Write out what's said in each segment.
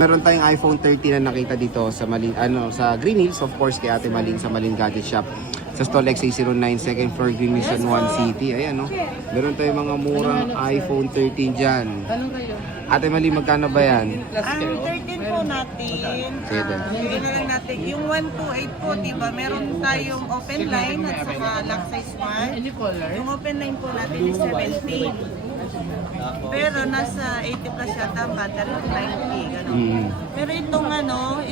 Meron tayong iPhone 13 na nakita dito sa sa Green Hills, of course, kay Ate Malin sa Malin Gadget Shop. Sa stall XA09, second floor, Green Hills, San Juan City. Ayan, no? Meron tayong mga murang iPhone 13 dyan. Ate Malin, magkano ba yan? Ang 13 po natin, bigyan na lang natin. Yung 128 po, diba? Meron tayong open line at saka lock size 1. Yung open line po natin is 70. Pero nasa 80 plus yata ang battery, 90, gano'n. Pero itong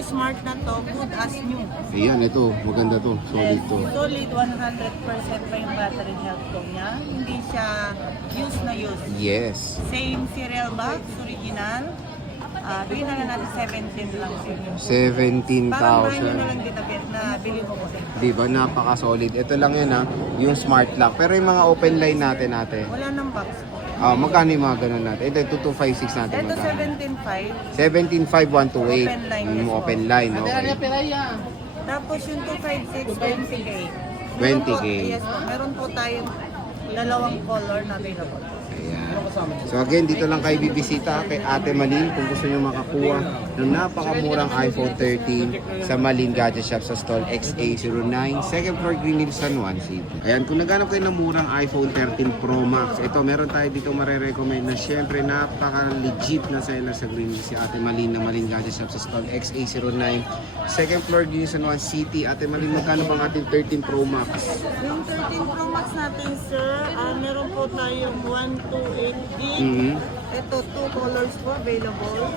smart na to, good as new. Ayan, ito. Maganda to. Solid to. Solid, 100% pa yung battery health ko niya. Hindi siya use na use. Yes. Same serial box, original. Bigyan na lang natin 17 lang siya. 17,000. Parang brand new na lang din na bili mo ko. Diba? Napaka-solid. Ito lang yan, ha? Yung smart lock. Pero yung mga open line natin, ate. Wala nang box. Magkano yung mga ganun natin? Ito, 2256 natin. Ito magkano? 17.5. 17,512. Open line, yes, Open line, okay. Tapos yung 256, 20K. 20K. Yes po. Meron po tayong dalawang color na available. Ayan. So again, dito lang kayo bibisita kay Ate Malin kung gusto nyo makakuha ng napakamurang iPhone 13 sa Malin Gadget Shop sa stall XA09, second floor, Green Hills, San Juan City. Ayan, kung naghanap kayo ng murang iPhone 13 Pro Max, ito meron tayo dito marirecommend na syempre napaka-legit na seller sa Green Hills, si Ate Malin ng Malin Gadget Shop sa stall XA09, second floor, Green Hills, San Juan City. Ate Malin, magkano bang ating 13 Pro Max? Yung 13 Pro Max natin, sir, meron po tayong 128 gig. Ito, 2 colors po available.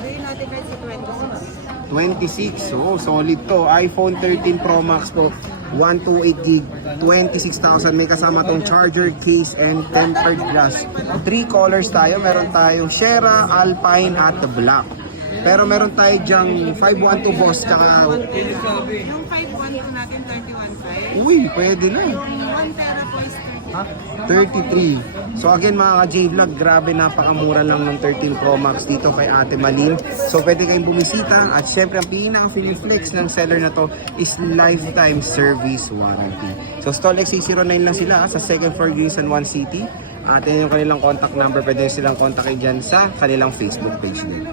Bigyan natin kahit sa 26. 26. Oh, solid to. iPhone 13 Pro Max po. 128 gig, 26,000. May kasama tong charger, case, and tempered glass. 3 colors tayo. Meron tayong Shera, Alpine, at Black. Pero meron tayo dyang 512 boss, tsaka... Yung 512 natin, 31.5. Uy, pwede na. Yung 1 tera po is 33. So again mga ka-J-Vlog, grabe napakamura lang ng 13 Pro Max dito kay Ate Malin. So pwede kayong bumisita at syempre ang pinaka-flex ng seller na to is lifetime service warranty. So stall XA09 lang sila sa second floor, Green San Juan City. At yun yung kanilang contact number, pwede silang kontakin dyan sa kanilang Facebook page din.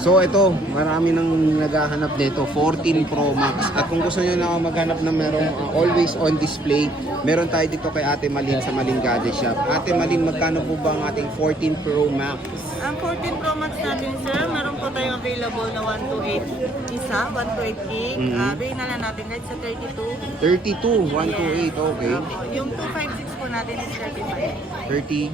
So ito, marami nang naghahanap nito, 14 Pro Max. At kung gusto nyo na maghanap na merong always on display, meron tayo dito kay Ate Malin sa Malin Gadget Shop. Ate Malin, magkano po ba ang ating 14 Pro Max? Ang 14 Pro Max natin, sir, meron po tayong available na 128 isa, 128 gig. Bigyan na lang natin kahit sa 32. 32, 128, okay. Yung 256 po natin is 35. 30,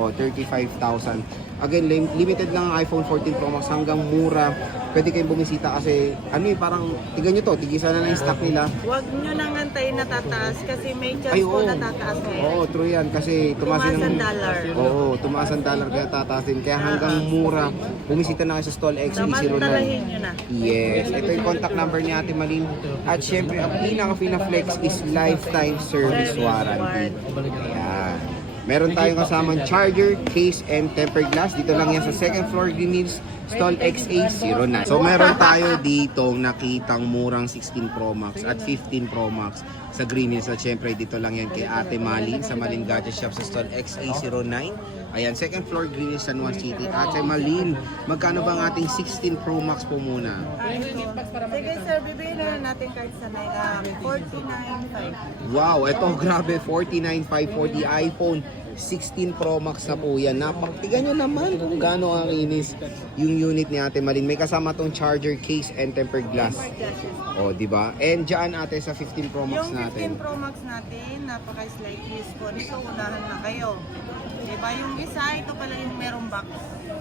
oh, 35,000. Again, limited lang ang iPhone 14 Pro Max hanggang mura. Pwede kayong bumisita kasi parang tignan nyo to, tigisa na lang yung stock nila. Huwag nyo nang antayin na tataas kasi may chance po na tataas ngayon. Oo, true yan kasi tumaas ang dollar. Oo, tumaas ang dollar kaya tataasin. Kaya hanggang mura, bumisita na kayo sa stall XA09. Samantalahin nyo na. Yes, ito yung contact number ni Ate Malin. At syempre, ang pinaka-flex is lifetime service warranty. Ayan. Meron tayong kasamang charger, case, and tempered glass. Dito lang yan sa second floor, Green Hills, stall XA09. So meron tayo dito nakitang murang 16 Pro Max at 15 Pro Max sa Green Hills. At syempre dito lang yan kay Ate Malin sa Malin Gadget Shop sa stall XA09. Ayan, second floor, Green Hills, San Juan City. Ate Malin, magkano ba ang ating 16 Pro Max po muna? Sige sir, bibigyan na lang natin kahit sa 49.5. Wow, eto grabe, 49.5 for the iPhone 16 Pro Max na po yan. Napaktigan nyo naman kung gaano ang inis yung unit ni Ate Malin. May kasama tong charger, case, and tempered glass. O, di ba? And dyan ate sa 15 Pro Max Yung 15 natin. Pro Max natin, napaka-slight use po nito. Unahan na kayo. Diba? Yung isa, ito pala yung merong box.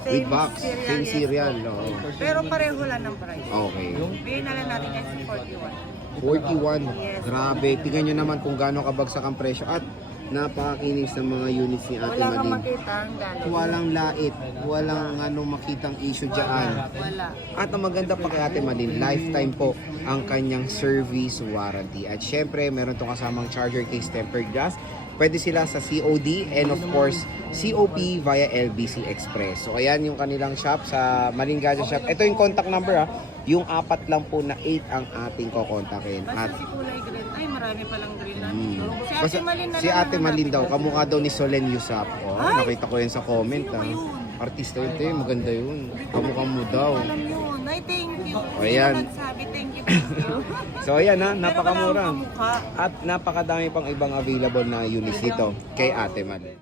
With box, same yes serial. po. Oo. Pero pareho lang ng price. Okay. Bigyan na lang natin kasi 41. 41. Yes. Grabe. Tingnan nyo naman kung gaano kabagsak ang presyo. At napakakinis ng mga units ni Ate Wala kang Malin. makita ang galing. Walang lait, walang makitang issue dyan. Wala. At ang maganda pa kay Ate Malin, lifetime po ang kanyang service warranty. At syempre, meron itong kasamang charger case, tempered glass. Pwede sila sa COD and of course, COP via LBC Express. So ayan yung kanilang shop sa Malin Gadget Shop. Ito yung contact number Yung 4 lang po na 8 ang ating kokontakin. Basta At si kulay green. Ay, marami palang green na. Si basta, Ate Malin na si lang Ate ang Malin daw, hanapin. kamukha daw ni Solen Yusap. Oh, Ay! nakita ko yun sa comment. Sino ba yun? Artista yun, maganda yun. Kamukha mo daw. Alam nyo, Ay, thank you. Ayan. Sino nagsabi? Thank you, thank you. So ayan ha, Pero napakamura. wala akong kamukha. At napakadami pang ibang available na units dito kay Ate Malin.